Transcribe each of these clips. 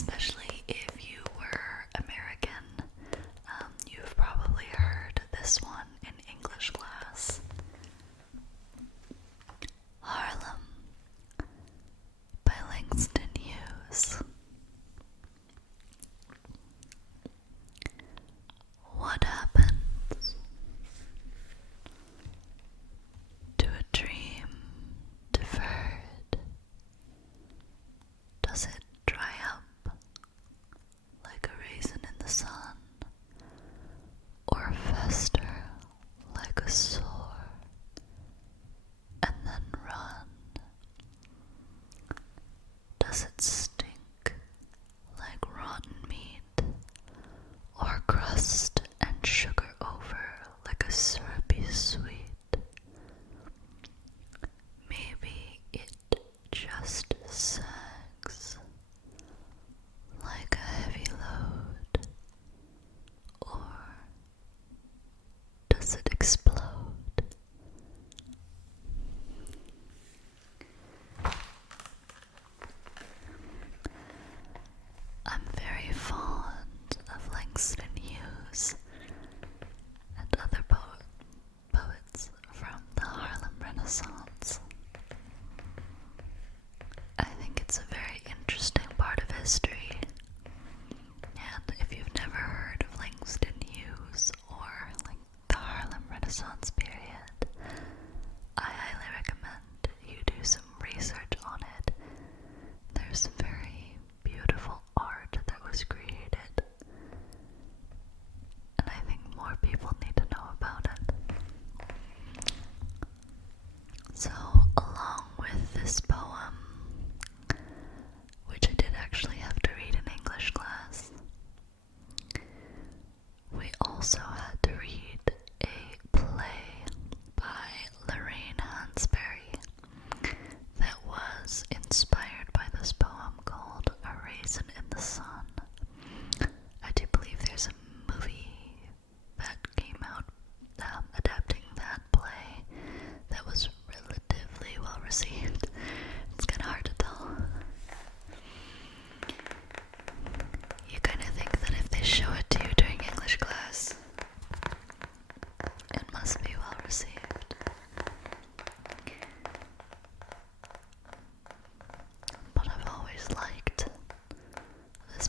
especially if you were American. You've probably heard this one in English class. Harlem by Langston Hughes. What happens to a dream deferred? Does it dry up like a raisin in the sun, or fester like a sore and then run? Does it stink like rotten meat, or crust and sugar over like a syrupy sweet? Maybe it just sags like a heavy load, or does it explode? I'm very fond of Langston Hughes and other poets from the Harlem Renaissance. I think it's a very interesting part of history, and if you've never heard of Langston Hughes or the Harlem Renaissance period, I highly recommend you do some research on it. There's some very beautiful art that was created, and I think more people need to know about it. So, along with this poem, which I did actually have to read in English class, we also had to read a play by Lorraine Hansberry that was inspired by this poem called A Raisin in the Sun. I do believe there's a movie that came out adapting that play that was relatively well received. It's kind of hard to tell. You kind of think that if they show it to you during English class, it must be well received. But I've always liked this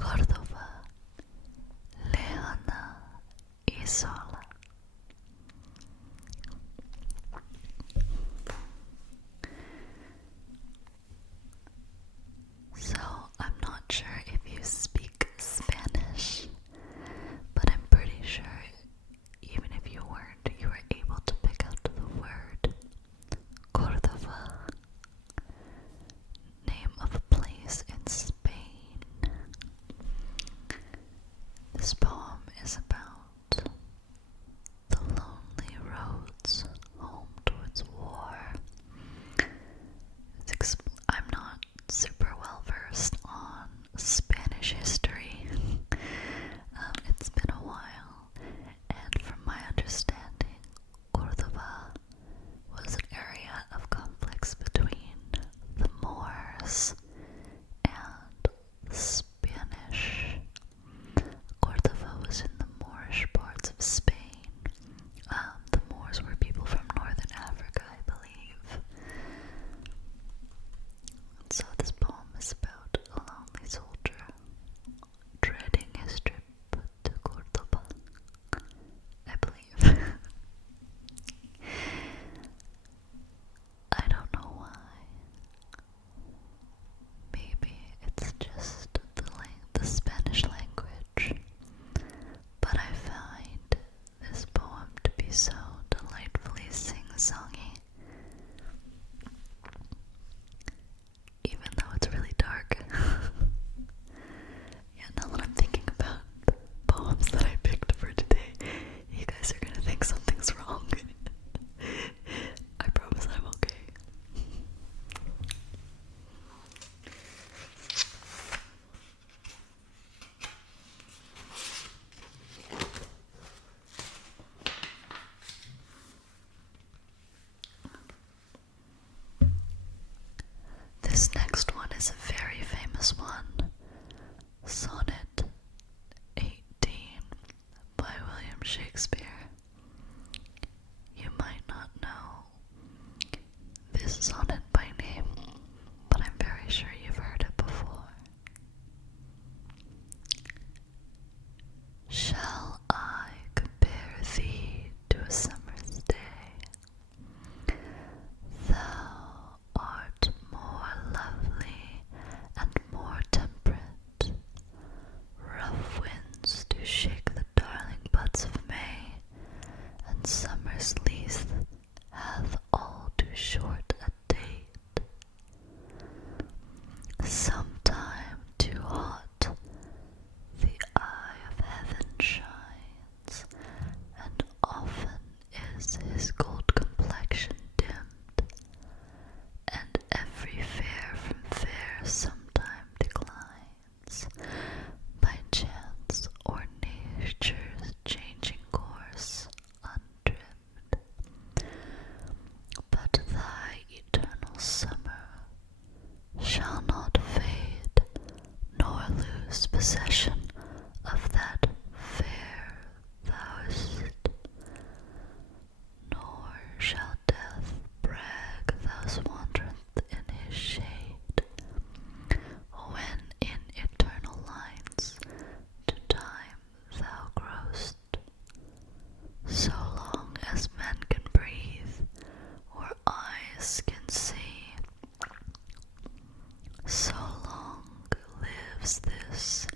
Córdoba, lejana y sola. So, I'm not sure if you speak Spanish, but I'm pretty sure even if you weren't, you were able to pick out the word Córdoba, name of a place in Spain. This poem is about the lonely roads home towards war. I'm not super well versed on Spanish history. It's been a while, and from my understanding, Córdoba was an area of conflicts between the Moors and the Spanish. Córdoba was in the Moorish parts of Spain. The Moors were people from northern Africa, I believe. So this poem is about a lonely soldier dreading his trip to Córdoba, I believe. I don't know why. Maybe it's just the Spanish language, but I find this poem to be so delightfully sing-songy. Even though it's really dark. Yeah, now that I'm thinking about the poems that I picked for today, you guys are gonna think something's wrong. I promise I'm okay. This next one is a very famous one, Sonnet 18 by William Shakespeare. You might not know this sonnet by name, but I'm very sure you've heard it before. Shall I compare thee to a summer's day? Thou art more lovely and more temperate. Rough winds do shake the darling buds of May, and summer's lease hath all too short a date. Sometime too hot the eye of heaven shines, and often is his gold complexion dimmed, and every fair from fair sometime declines, by chance or nature's changing course untrimmed. But thy eternal summer shall not fade, nor lose possession of that fair thou hast, nor shall death brag thou wandereth in his shade, when in eternal lines to time thou growst. So long as men can breathe, or eyes can see, so long lives this,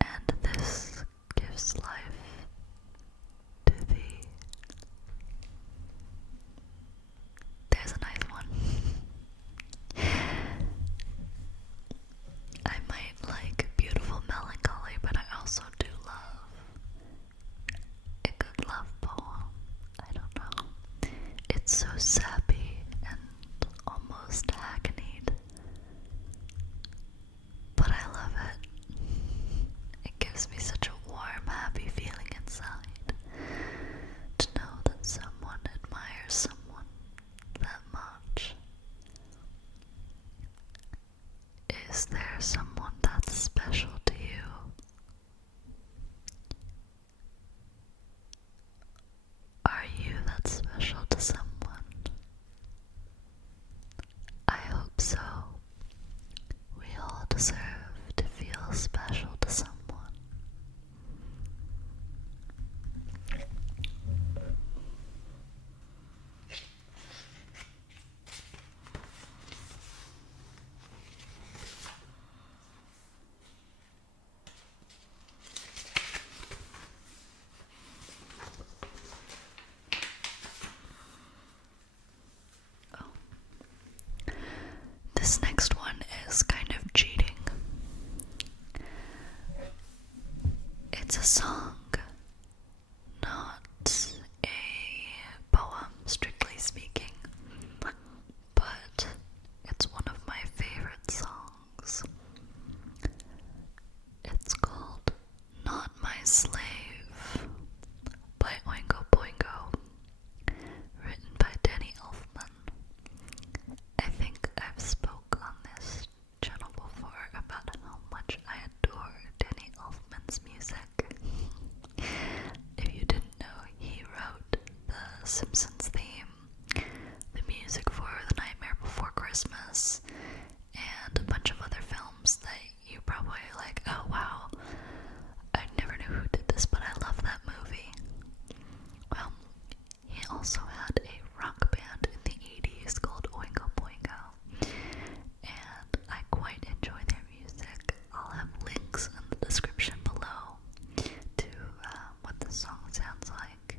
and this gives life to thee. There's a nice one. I might like beautiful melancholy, but I also do love a good love poem. I don't know. It's so sappy and almost hackneyed, but I love it. It gives me such a warm, happy feeling inside to know that someone admires someone that much. Is there someone that's special to you? Are you that special to someone? I hope so. We all deserve to feel special to It's a song, not a poem, strictly speaking, but it's one of my favorite songs. It's called Not My Slave by Oingo Boingo, written by Danny Elfman. I think I've spoke on this channel before about how much I adore Danny Elfman's music. If you didn't know, he wrote the Simpsons theme, the music for The Nightmare Before Christmas, and a bunch of other films that you probably like, oh wow, I never knew who did this, but I love that movie. Well, he also had a rock band in the 80s called Oingo Boingo, and I quite enjoy their music. I'll have links in the description below to what the song sounds like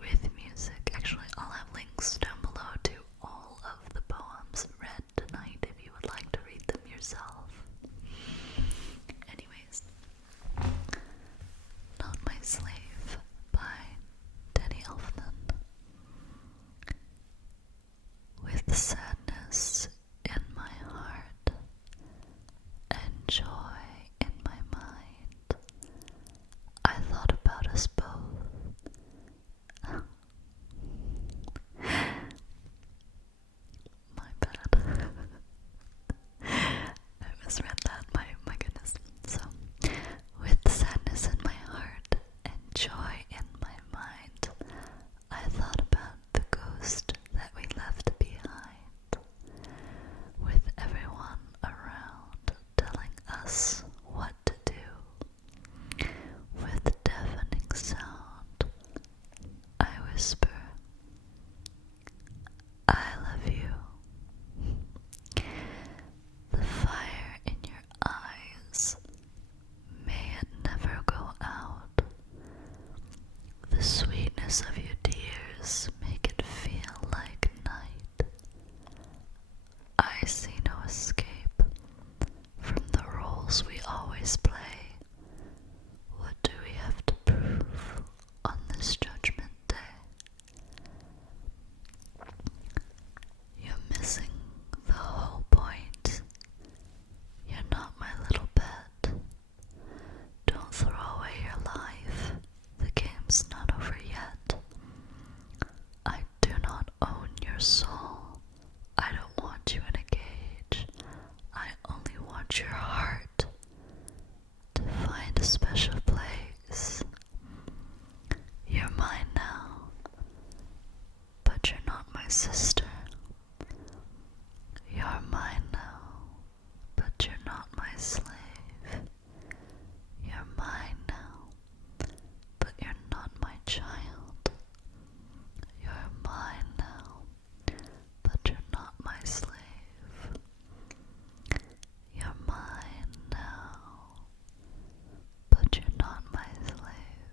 with music. Actually, I'll have links down below to all of the poems read tonight if you would like to read them yourself. Anyways, Not My Slave by Danny Elfman. With sadness in my heart and joy in my mind, I thought about us both. My bad. I misread that. My goodness. So, with sadness in my heart and joy in my mind, I thought about the ghost that we left behind, with everyone around telling us what to do. With deafening sound, I whisper, I love you. The fire in your eyes, may it never go out. The sweetness of your tears make it feel like night. I see no escape from the roles we always play. What do we have to prove on this judgment day? You're missing the whole point. You're not my little pet. Don't throw away your life. The game's not over yet. I do not own your soul. I don't want you in a cage. I only want your heart to find a special place. You're mine now, but you're not my sister. You're mine now, but you're not my slave. You're mine now, but you're not my child. You're mine now, but you're not my slave. You're mine now, but you're not my slave.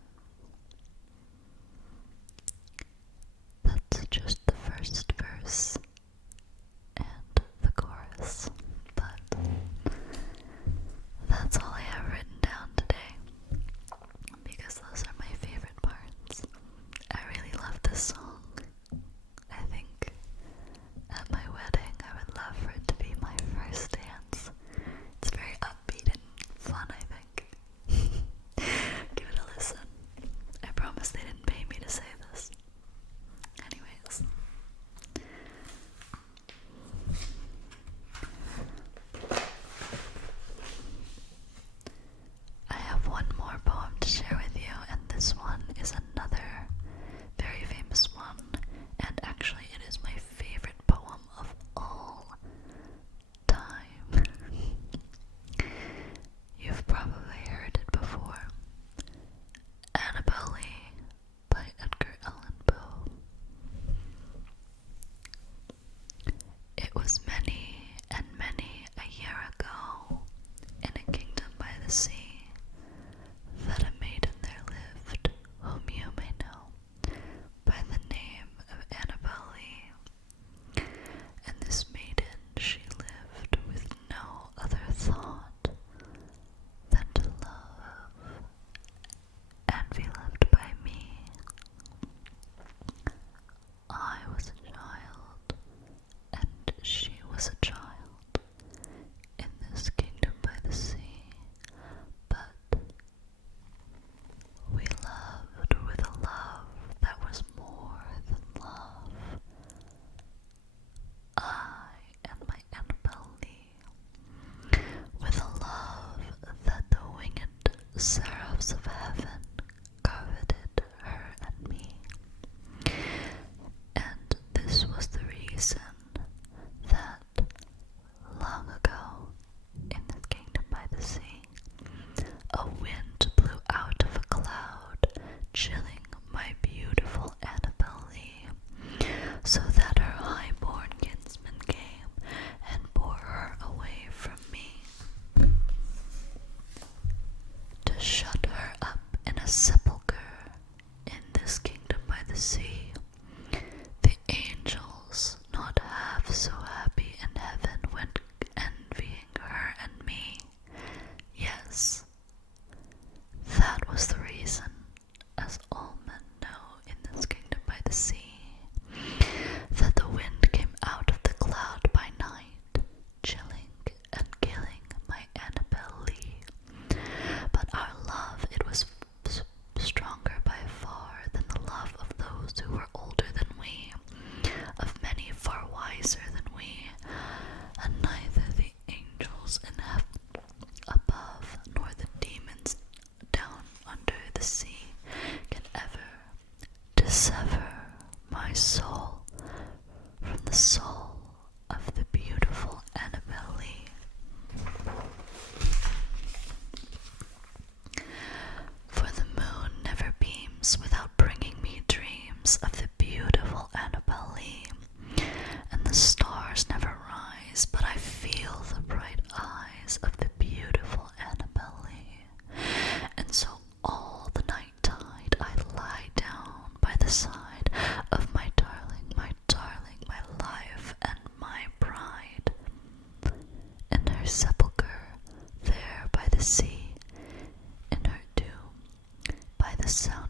That's just the first verse. seraphs of heaven coveted her and me. And this was the reason that long ago, in this kingdom by the sea, a wind blew out of a cloud, chilling my beautiful Annabel Lee, so that her high-born kinsman came and bore her away from me, to shut her up in a sepulchre in this kingdom by the sea. The angels, not half so happy in heaven, went envying her and me. Yes, that was the reason, as all men know in this kingdom by the sea, that the wind came out of the cloud by night, chilling and killing my Annabel Lee. But our love, it was stronger by far than the love of those who were older than we, of many far wiser than we, and neither the angels in heaven above nor the demons down under the sea can ever dissever my soul from the soul of the beautiful Annabel Lee. For the moon never beams without bringing me dreams of the beautiful Annabel Lee, and the stars never rise but I feel the bright eyes of the beautiful Annabel Lee. And so all the night tide I lie down by the side of my darling, my life and my bride, in her sepulchre there by the sea, in her tomb by the sound